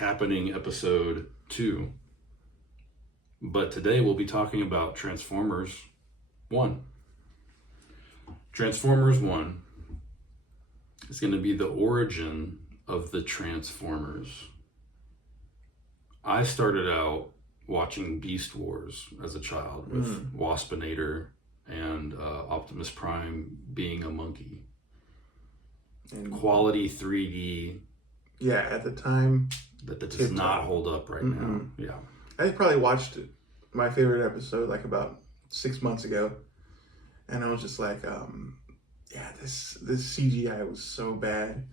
Recappening episode 2. But today we'll be talking about Transformers 1. Transformers 1 is going to be the origin of the Transformers. I started out watching Beast Wars as a child with Waspinator and Optimus Prime being a monkey. And quality 3D. Yeah, at the time. That does not hold up right now. Yeah. I probably watched my favorite episode like about 6 months ago. And I was just like, this CGI was so bad.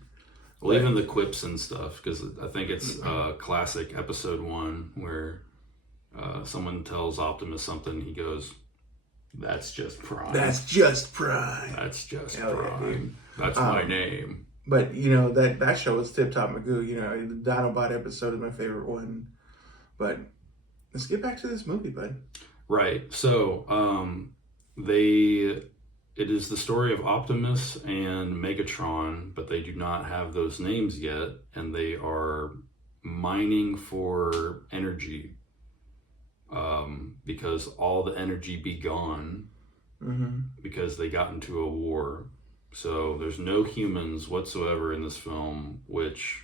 Well, even the quips and stuff, because I think it's classic episode 1 where someone tells Optimus something, he goes, "That's just Prime. That's just Prime. That's just Hell Prime. Yeah, that's my name." But, that show was Tip Top Magoo. The Dinobot episode is my favorite one. But let's get back to this movie, bud. Right. So, it is the story of Optimus and Megatron, but they do not have those names yet, and they are mining for energy because all the energy be gone because they got into a war. So there's no humans whatsoever in this film, which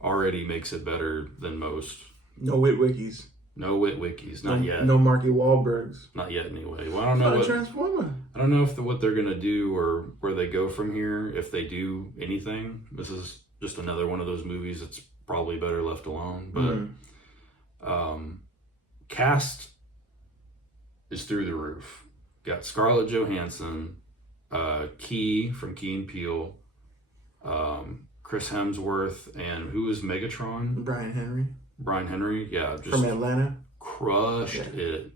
already makes it better than most. No Witwickies. No Witwickies, not yet. No Marky Wahlbergs. Not yet, anyway. Well, I don't know Transformer. I don't know what they're gonna do or where they go from here. If they do anything, this is just another one of those movies that's probably better left alone. But cast is through the roof. Got Scarlett Johansson, Key from Key and Peele, Chris Hemsworth, and who is Megatron? Brian Henry. Brian Henry, yeah, just from Atlanta. Crushed it.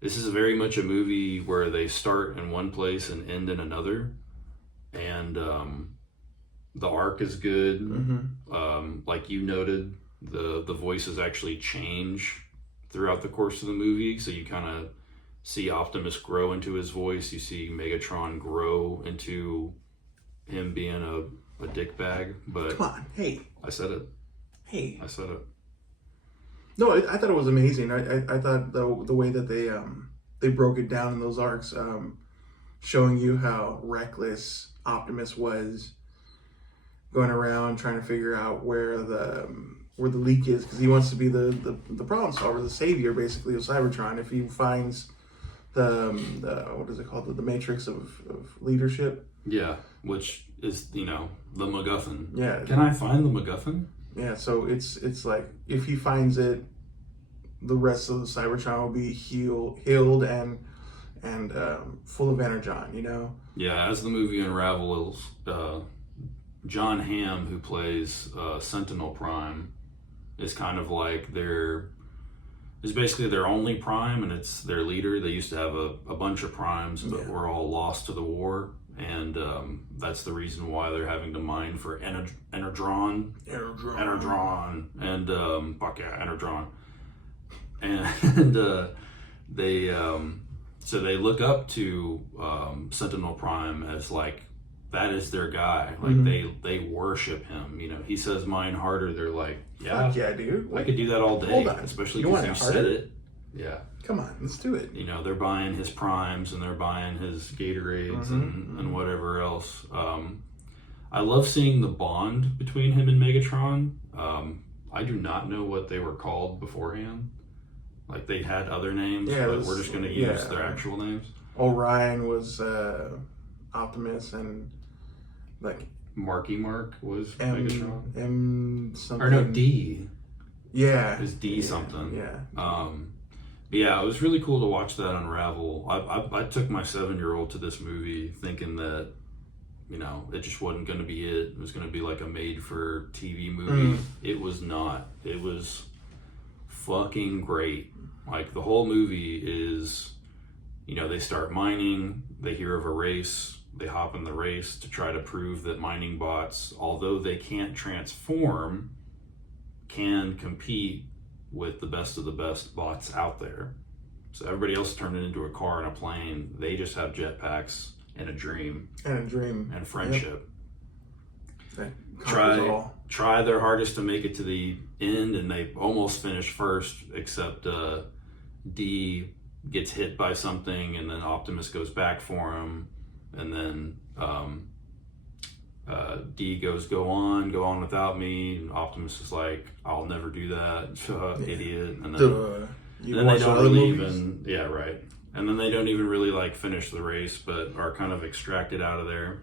This is very much a movie where they start in one place and end in another, and the arc is good. Like you noted, the voices actually change throughout the course of the movie, so you kind of see Optimus grow into his voice. You see Megatron grow into him being a dickbag, but come on, hey, I said it. Hey, I said it. No, I thought it was amazing. I thought the way that they broke it down in those arcs, showing you how reckless Optimus was, going around trying to figure out where the leak is, because he wants to be the problem solver, the savior, basically, of Cybertron. If he finds the what is it called, the matrix of leadership. Yeah, which is the MacGuffin. Yeah. Can I find the MacGuffin? Yeah, so it's like if he finds it, the rest of the Cybertron will be healed and full of energon. Yeah, as the movie unravels, John Hamm, who plays Sentinel Prime, is kind of like is basically their only Prime, and it's their leader. They used to have a bunch of Primes, but were all lost to the war. And that's the reason why they're having to mine for Energon, and Energon, and so they look up to Sentinel Prime as like that is their guy. Like they worship him. He says mine harder. They're like, fuck yeah, dude. I could do that all day. Hold on. Especially because you said it. Yeah. Come on, let's do it. They're buying his Primes and they're buying his Gatorades and whatever else. I love seeing the bond between him and Megatron. I do not know what they were called beforehand. Like they had other names, but we're just going to use their actual names. Orion was Optimus, and like Marky Mark was Megatron. M something. Or no, D. Yeah. It was D something. Yeah. Yeah, it was really cool to watch that unravel. I took my 7-year-old to this movie thinking that, it just wasn't going to be it. It was going to be like a made-for-TV movie. It was not. It was fucking great. Like, the whole movie is, they start mining, they hear of a race, they hop in the race to try to prove that mining bots, although they can't transform, can compete with the best of the best bots out there. So everybody else turned it into a car and a plane. They just have jetpacks and a dream. And a dream. And friendship. That conquers try their hardest to make it to the end, and they almost finish first, except D gets hit by something, and then Optimus goes back for him, and then D goes, go on without me, and Optimus is like, I'll never do that, idiot. And then, they don't really even, right. And then they don't even really like finish the race, but are kind of extracted out of there.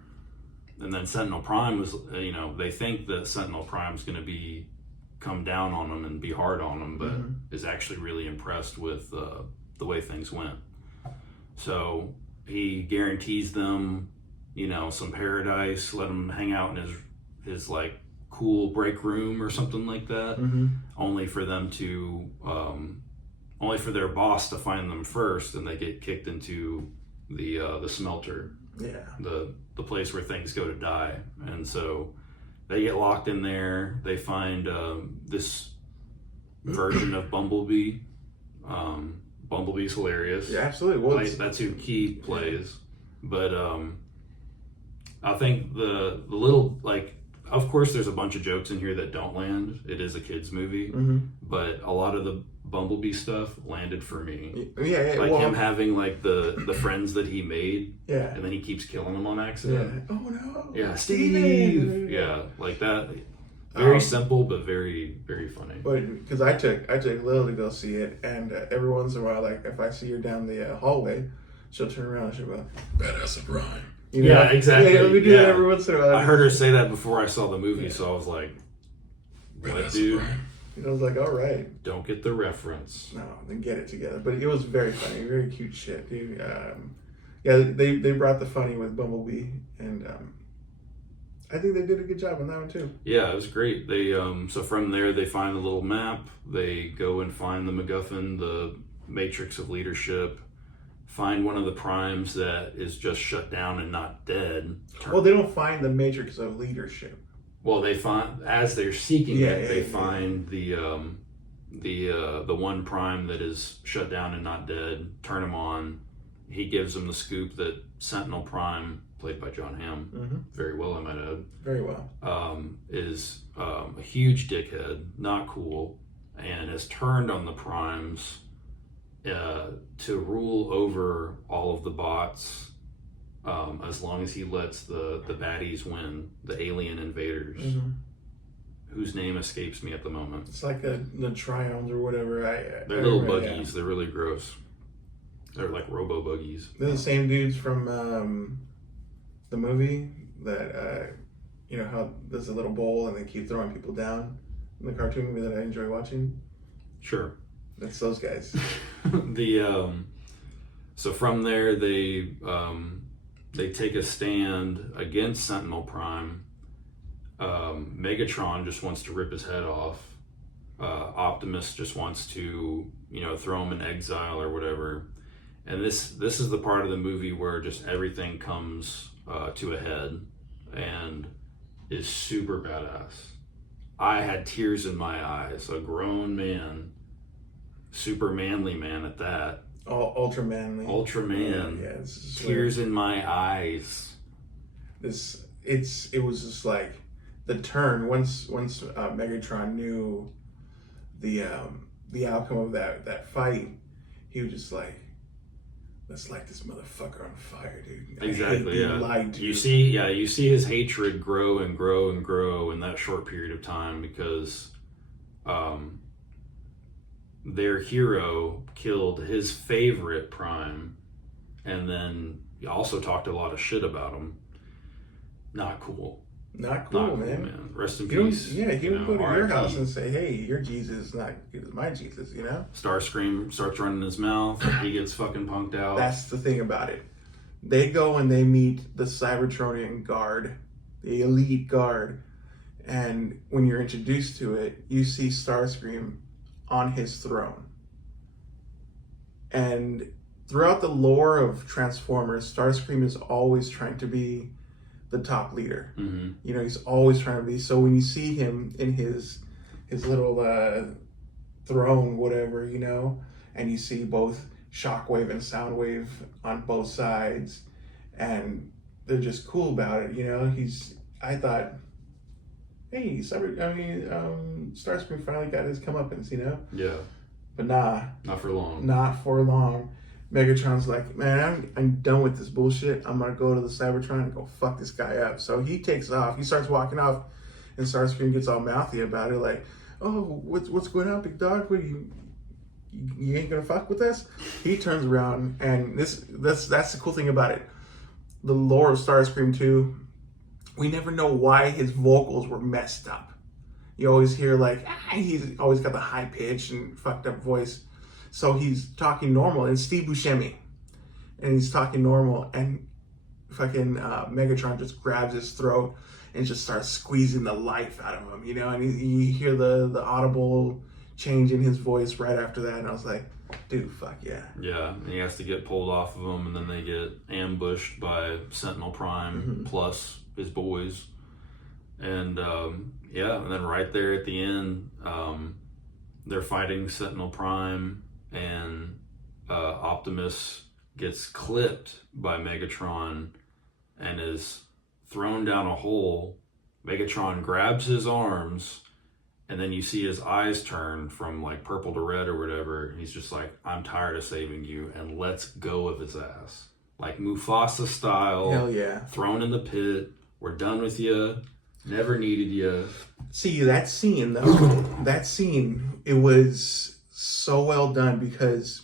And then Sentinel Prime was, they think that Sentinel Prime's going to come down on them and be hard on them, but is actually really impressed with the way things went. So he guarantees them, some paradise, let them hang out in his like cool break room or something like that, only for them to, only for their boss to find them first, and they get kicked into the smelter. Yeah. The place where things go to die. And so they get locked in there. They find this version of Bumblebee. Bumblebee's hilarious. Yeah, absolutely. That's who Key plays. But I think the little, like, of course there's a bunch of jokes in here that don't land. It is a kid's movie. But a lot of the Bumblebee stuff landed for me. Yeah. Like him having like the friends that he made. Yeah. And then he keeps killing them on accident. Yeah. Oh no. Yeah, Steve. Yeah, like that. Very simple, but very, very funny. But because I took Lil to go see it, and every once in a while, like if I see her down the hallway, she'll turn around and she'll go, "Badass of Ryan." Yeah, exactly. Yeah, we do that every once in a while. I heard her say that before I saw the movie, so I was like, "What, dude?" I was like, all right. Don't get the reference. No, then get it together. But it was very funny, very cute shit, dude. They brought the funny with Bumblebee, and I think they did a good job on that one too. Yeah, it was great. They so from there they find a little map. They go and find the MacGuffin, the Matrix of Leadership. Find one of the primes that is just shut down and not dead. Well, they don't find the Matrix of Leadership. Well, they find, as they're seeking they find the one prime that is shut down and not dead. Turn him on. He gives them the scoop that Sentinel Prime, played by John Hamm, very well, I might add. Very well. Is a huge dickhead, not cool, and has turned on the primes to rule over all of the bots. As long as he lets the baddies win, the alien invaders, whose name escapes me at the moment. It's like the Trions or whatever. They're little buggies. They're really gross. They're like robo buggies. They're the same dudes from the movie that how there's a little bowl and they keep throwing people down in the cartoon movie that I enjoy watching. Sure, that's those guys. So from there they take a stand against Sentinel Prime. Megatron just wants to rip his head off. Optimus just wants to, throw him in exile or whatever. And this is the part of the movie where just everything comes to a head and is super badass. I had tears in my eyes. A grown man, super manly man at that. Ultra manly. Ultra man. Yeah, tears in my eyes. It was just like the turn once Megatron knew the outcome of that fight. He was just like, let's light this motherfucker on fire, dude. Exactly. Yeah. Lied to you see his hatred grow and grow and grow in that short period of time because their hero killed his favorite prime and then also talked a lot of shit about him. Not cool. Not cool, man. Rest in peace. He would go to your house and say, hey, your Jesus is not good as my Jesus, Starscream starts running his mouth. He gets fucking punked out. That's the thing about it. They go and they meet the Cybertronian guard, the elite guard, and when you're introduced to it, you see Starscream on his throne. And throughout the lore of Transformers, Starscream is always trying to be the top leader. He's always trying to be. So when you see him in his little throne, whatever, and you see both Shockwave and Soundwave on both sides, and they're just cool about it, I thought hey, Starscream finally got his comeuppance, you know? Yeah. But nah, Not for long. not for long. Megatron's like, man, I'm done with this bullshit. I'm gonna go to the Cybertron and go fuck this guy up. So he takes off. He starts walking off, and Starscream gets all mouthy about it, like, oh, what's going on, big dog? What are you ain't gonna fuck with us? He turns around, and that's the cool thing about it. The lore of Starscream 2, we never know why his vocals were messed up. You always hear like, he's always got the high pitch and fucked up voice. So he's talking normal, and Steve Buscemi, and he's talking normal, and fucking Megatron just grabs his throat and just starts squeezing the life out of him, you know. And you hear the audible change in his voice right after that, and I was like, dude, fuck yeah. Yeah, and he has to get pulled off of him, and then they get ambushed by Sentinel Prime plus his boys. And and then right there at the end, they're fighting Sentinel Prime, and Optimus gets clipped by Megatron and is thrown down a hole. Megatron grabs his arms, and then you see his eyes turn from like purple to red or whatever. He's just like, I'm tired of saving you, and lets go of his ass. Like Mufasa style. Hell yeah. Thrown in the pit. We're done with you. Never needed you. See, that scene, though, it was so well done because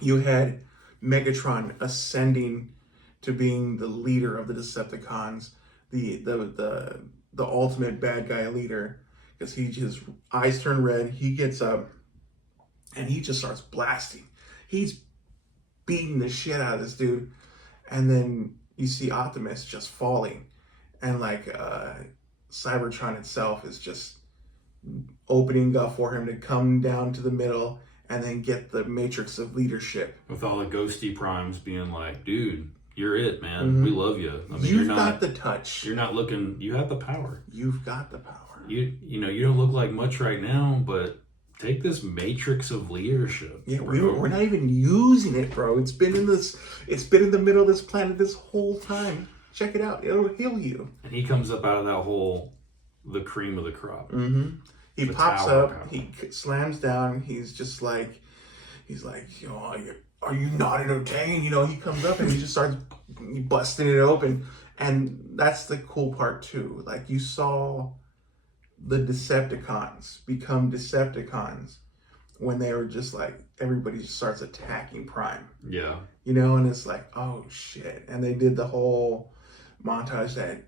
you had Megatron ascending to being the leader of the Decepticons, the ultimate bad guy leader, because his eyes turn red, he gets up, and he just starts blasting. He's beating the shit out of this dude, and then you see Optimus just falling. And like Cybertron itself is just opening up for him to come down to the middle and then get the matrix of leadership. With all the ghosty primes being like, dude, you're it, man. We love you. I mean, You've got the touch. You're not looking, you have the power. You've got the power. You don't look like much right now, but take this matrix of leadership. Yeah, we're not even using it, bro. It's been in the middle of this planet this whole time. Check it out. It'll heal you. And he comes up out of that hole, the cream of the crop. He pops up. He slams down. He's like, are you not entertained? You know, he comes up and he just starts busting it open. And that's the cool part too. Like, you saw the Decepticons become Decepticons when they were just like, everybody just starts attacking Prime. Yeah. You know, and it's like, oh shit. And they did the whole montage that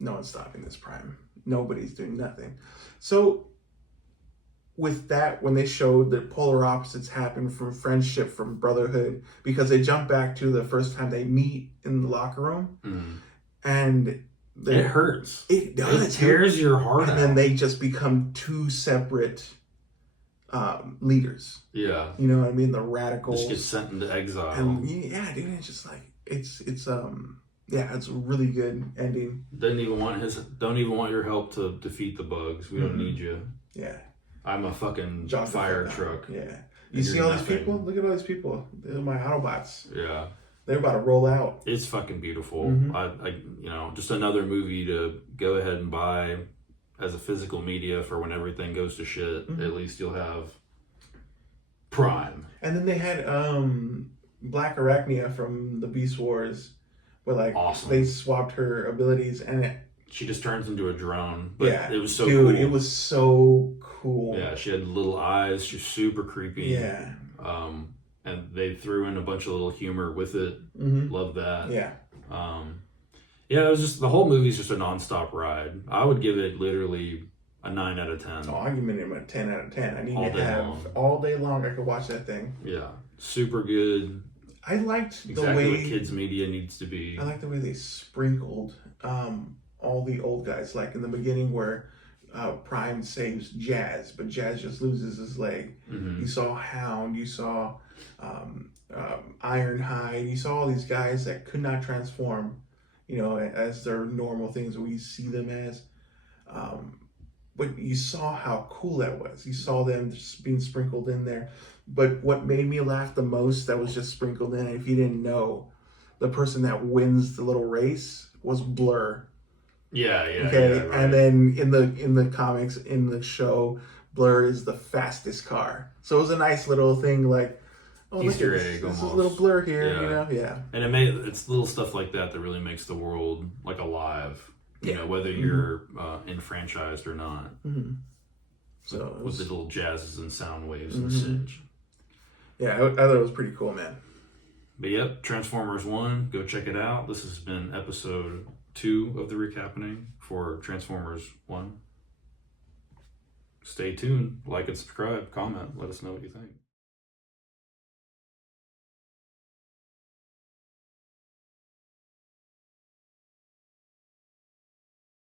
no one's stopping this Prime. Nobody's doing nothing. So with that, when they showed the polar opposites happen from friendship, from brotherhood, because they jump back to the first time they meet in the locker room, and it hurts. It does. It tears your heart out. And then they just become two separate leaders. Yeah. You know what I mean? The radicals. Just get sent into exile. And yeah, dude, it's just like, it's a really good ending. Don't even want your help to defeat the bugs. We don't need you. Yeah. I'm a fucking fire truck. Yeah. You see all these people? Look at all these people. They're my Autobots. Yeah. They're about to roll out. It's fucking beautiful. Just another movie to go ahead and buy as a physical media for when everything goes to shit. At least you'll have Prime. And then they had Black Arachnia from the Beast Wars, where like they swapped her abilities, and she just turns into a drone. But yeah, it was so cool. It was so cool. Yeah, she had little eyes. She's super creepy. Yeah. And they threw in a bunch of little humor with it. Love that. Yeah. Yeah, it was just, the whole movie's just a nonstop ride. I would give it literally a 9 out of 10. Oh, I give it a 10 out of 10. I need to have all day long. I could watch that thing. Yeah, super good. I liked the way what kids media needs to be. I like the way they sprinkled all the old guys, like in the beginning where Prime saves Jazz, but Jazz just loses his leg. You saw Hound, you saw Ironhide, you saw all these guys that could not transform, you know, as their normal things we see them as. But you saw how cool that was. You saw them just being sprinkled in there. But what made me laugh the most that was just sprinkled in, if you didn't know, the person that wins the little race was Blur. Yeah, yeah, Okay, yeah, right. and then in the comics, in the show, Blur is the fastest car. So it was a nice little thing, like, oh, look at Easter this, egg this is little almost. Blur here, you Yeah. know? Yeah, And it's little stuff like that that really makes the world like alive. You yeah. know, whether Mm-hmm. you're enfranchised or not, Mm-hmm. with, So it with the was, little jazzes and sound waves and mm-hmm. cinch. Yeah, I thought it was pretty cool, man. But yep, Transformers 1, go check it out. This has been episode 2 of the Recappening for Transformers 1. Stay tuned, like and subscribe, comment, let us know what you think.